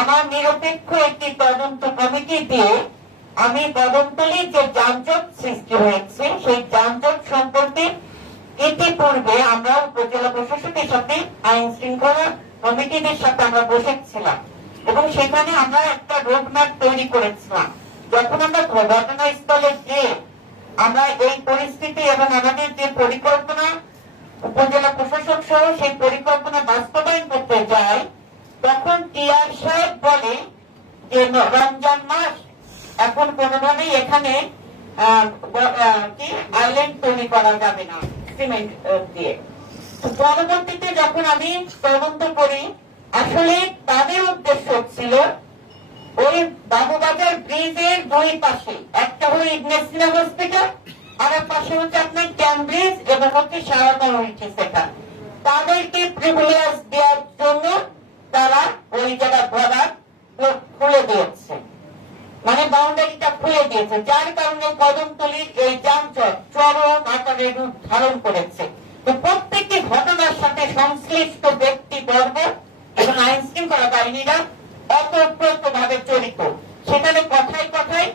আমার নিরপেক্ষ একটি তদন্ত কমিটি দিয়ে আমি কদমতলীর যে যানজট সৃষ্টি হয়েছে সেই যানজট সম্পর্কে ইতিপূর্বে আমরা উপজেলা প্রশাসনের সাথে আইন শৃঙ্খলা কমিটিদের সাথে আমরা বসেছিলাম এবং সেখানে আমরা একটা রোডম্যাপ তৈরি করেছিলাম। যখন আমরা ঘটনাস্থলে গিয়ে আমরা এই পরিস্থিতি এবং আমাদের যে পরিকল্পনা উপজেলা প্রশাসক সহ সেই পরিকল্পনা বাস্তবায়ন করতে যায়, তখন টিআর সাহেব বলে যে রমজান মাস, এখন কোনোভাবেই এখানে আইল্যান্ড তৈরি করা যাবে না সিমেন্ট দিয়ে। পরবর্তীতে যখন আমি তদন্ত করি, আসলে তাদের উদ্দেশ্য ছিল ওই বাবুবাজার ব্রিজের দুই পাশে, একটা হলো ইবনে সিনা হসপিটাল, আর এক পাশে হচ্ছে আপনার ক্যামব্রিজ এবং হচ্ছে শারদা সেখান, তাদেরকে প্রিভিলেজ দেওয়ার জন্য তারা ওই জায়গা বর্ডার খুলে দিয়েছে, মানে বাউন্ডারিটা খুলে দিয়েছে, যার কারণে কদমতলীর এই যানজট চরম আকারে রূপ ধারণ করেছে। তো প্রত্যেকটি ঘটনার সাথে সংশ্লিষ্ট ব্যক্তিবর্গ এবং আইন শৃঙ্খলা বাহিনীরা অতপ্রত ভাবে জড়িত। সেখানে কথায় কথায়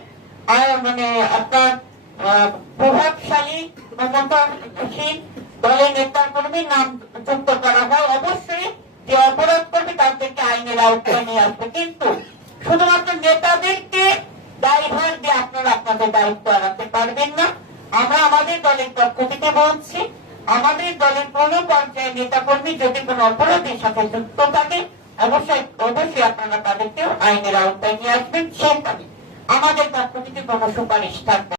মানে আপনার প্রভাবশালী ক্ষমতাসীন দলের নেতা কর্মীর নাম যুক্ত করা হয়। অবশ্যই যে অপরাধ করবে তাদেরকে আইনের আওতায় নিয়ে আসবে, কিন্তু শুধুমাত্র নেতাদেরকে দায়ভার দিয়ে আপনারা আপনাদের দায়িত্ব এড়াতে পারবেন না। আমরা আমাদের দলের পক্ষ থেকে বলছি, আমাদের দলের কোন পর্যায়ে নেতা কর্মী যদি কোনো অপরাধের সাথে যুক্ত থাকে অবশ্যই আপনারা তাদেরকেও আইনের আওতায় নিয়ে আসবেন। সেখানে আমাদের পক্ষ থেকে কোনো সুপারিশ থাকবে।